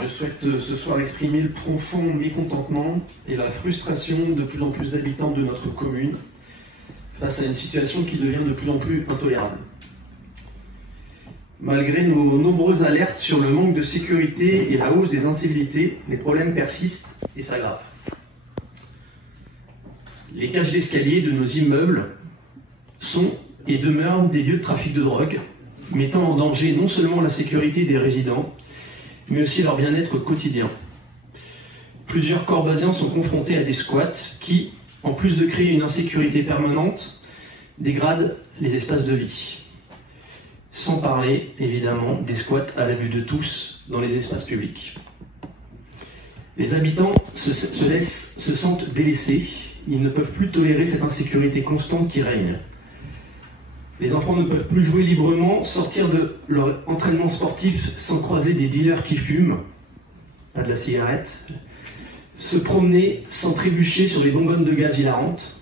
Je souhaite ce soir exprimer le profond mécontentement et la frustration de plus en plus d'habitants de notre commune face à une situation qui devient de plus en plus intolérable. Malgré nos nombreuses alertes sur le manque de sécurité et la hausse des incivilités, les problèmes persistent et s'aggravent. Les cages d'escalier de nos immeubles sont et demeurent des lieux de trafic de drogue, mettant en danger non seulement la sécurité des résidents, mais aussi leur bien-être quotidien. Plusieurs Corbasiens sont confrontés à des squats qui, en plus de créer une insécurité permanente, dégradent les espaces de vie. Sans parler, évidemment, des squats à la vue de tous dans les espaces publics. Les habitants se sentent délaissés, ils ne peuvent plus tolérer cette insécurité constante qui règne. Les enfants ne peuvent plus jouer librement, sortir de leur entraînement sportif sans croiser des dealers qui fument, pas de la cigarette, se promener sans trébucher sur les bonbonnes de gaz hilarantes.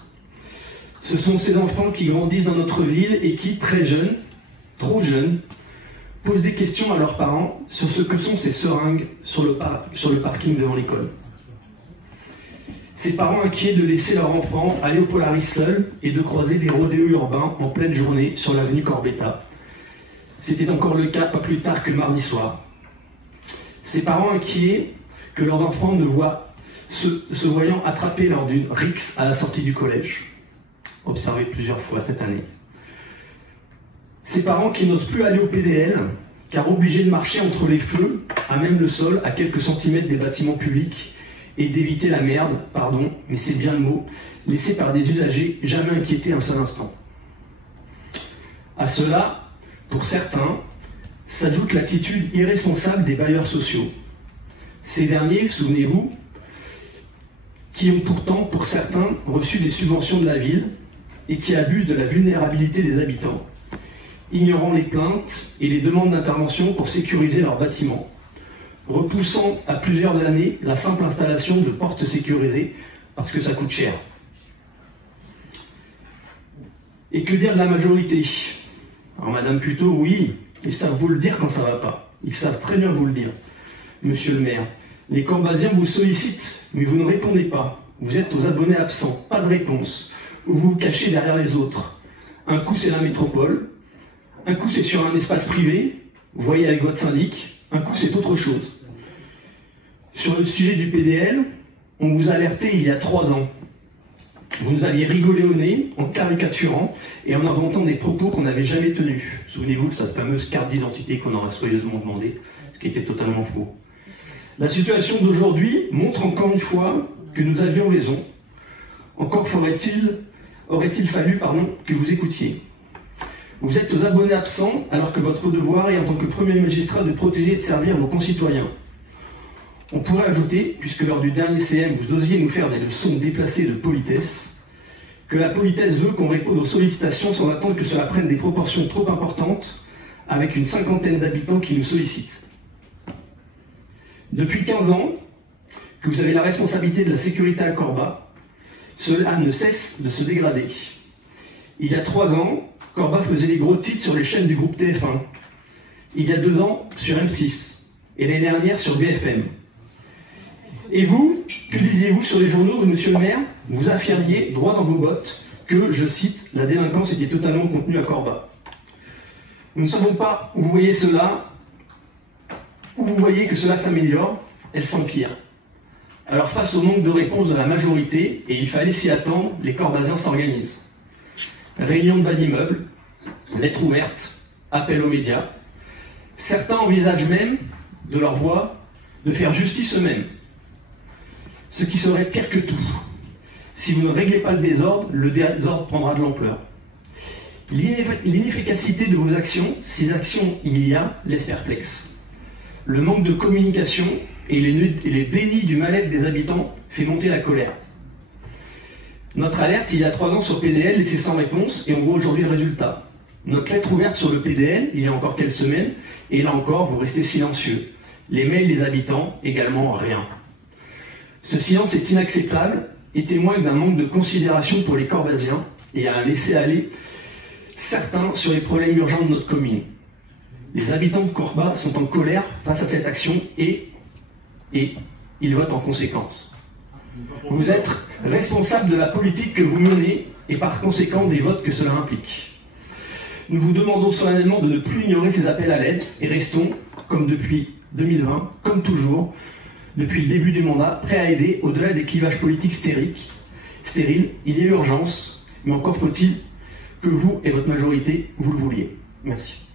Ce sont ces enfants qui grandissent dans notre ville et qui, très jeunes, trop jeunes, posent des questions à leurs parents sur ce que sont ces seringues sur le parking devant l'école. Ces parents inquiets de laisser leur enfant aller au Polaris seul et de croiser des rodéos urbains en pleine journée sur l'avenue Corbetta. C'était encore le cas pas plus tard que mardi soir. Ces parents inquiets que leurs enfants se voyant attrapés lors d'une rixe à la sortie du collège, observé plusieurs fois cette année. Ces parents qui n'osent plus aller au PDL, car obligés de marcher entre les feux, à même le sol, à quelques centimètres des bâtiments publics, et d'éviter la merde, pardon, mais c'est bien le mot, laissée par des usagers jamais inquiétés un seul instant. À cela, pour certains, s'ajoute l'attitude irresponsable des bailleurs sociaux. Ces derniers, souvenez-vous, qui ont pourtant, pour certains, reçu des subventions de la ville et qui abusent de la vulnérabilité des habitants, ignorant les plaintes et les demandes d'intervention pour sécuriser leurs bâtiments, repoussant à plusieurs années la simple installation de portes sécurisées parce que ça coûte cher. Et que dire de la majorité? Alors Madame Puteaux, oui, ils savent vous le dire quand ça ne va pas. Ils savent très bien vous le dire. Monsieur le maire, les Corbasiens vous sollicitent, mais vous ne répondez pas. Vous êtes aux abonnés absents, pas de réponse. Vous vous cachez derrière les autres. Un coup c'est la métropole, un coup c'est sur un espace privé, vous voyez avec votre syndic, un coup c'est autre chose. Sur le sujet du PDL, on vous a alerté il y a 3 ans. Vous nous aviez rigolé au nez en caricaturant et en inventant des propos qu'on n'avait jamais tenus. Souvenez-vous de cette fameuse carte d'identité qu'on aura soigneusement demandé, ce qui était totalement faux. La situation d'aujourd'hui montre encore une fois que nous avions raison. Encore aurait-il fallu que vous écoutiez. Vous êtes aux abonnés absents alors que votre devoir est en tant que premier magistrat de protéger et de servir vos concitoyens. On pourrait ajouter, puisque lors du dernier CM vous osiez nous faire des leçons déplacées de politesse, que la politesse veut qu'on réponde aux sollicitations sans attendre que cela prenne des proportions trop importantes avec une 50aine d'habitants qui nous sollicitent. Depuis 15 ans que vous avez la responsabilité de la sécurité à Corba, cela ne cesse de se dégrader. Il y a 3 ans, Corba faisait les gros titres sur les chaînes du groupe TF1. Il y a 2 ans, sur M6. Et l'année dernière, sur BFM. Et vous, que disiez-vous sur les journaux de Monsieur le maire? Vous affirmiez, droit dans vos bottes, que, je cite, la délinquance était totalement contenue à Corba. Nous ne savons pas où vous voyez cela, où vous voyez que cela s'améliore, elle s'empire. Alors face au manque de réponse de la majorité, et il fallait s'y attendre, les Corbasiens s'organisent. Réunion de bas d'immeuble, lettres ouvertes, appel aux médias. Certains envisagent même, de leur voix, de faire justice eux-mêmes. Ce qui serait pire que tout. Si vous ne réglez pas le désordre prendra de l'ampleur. L'inefficacité de vos actions, si actions il y a, laisse perplexe. Le manque de communication et les dénis du mal-être des habitants fait monter la colère. Notre alerte, il y a 3 ans sur PDL, laissée sans réponse, et on voit aujourd'hui le résultat. Notre lettre ouverte sur le PDL, il y a encore quelques semaines, et là encore, vous restez silencieux. Les mails des habitants, également rien. Ce silence est inacceptable et témoigne d'un manque de considération pour les Corbasiens et à un laisser-aller certain sur les problèmes urgents de notre commune. Les habitants de Corba sont en colère face à cette action et et ils votent en conséquence. Vous êtes responsable de la politique que vous menez et par conséquent des votes que cela implique. Nous vous demandons solennellement de ne plus ignorer ces appels à l'aide et restons, comme depuis 2020, comme toujours, depuis le début du mandat, prêts à aider au-delà des clivages politiques stériles. Il y a urgence, mais encore faut-il que vous et votre majorité, vous le vouliez. Merci.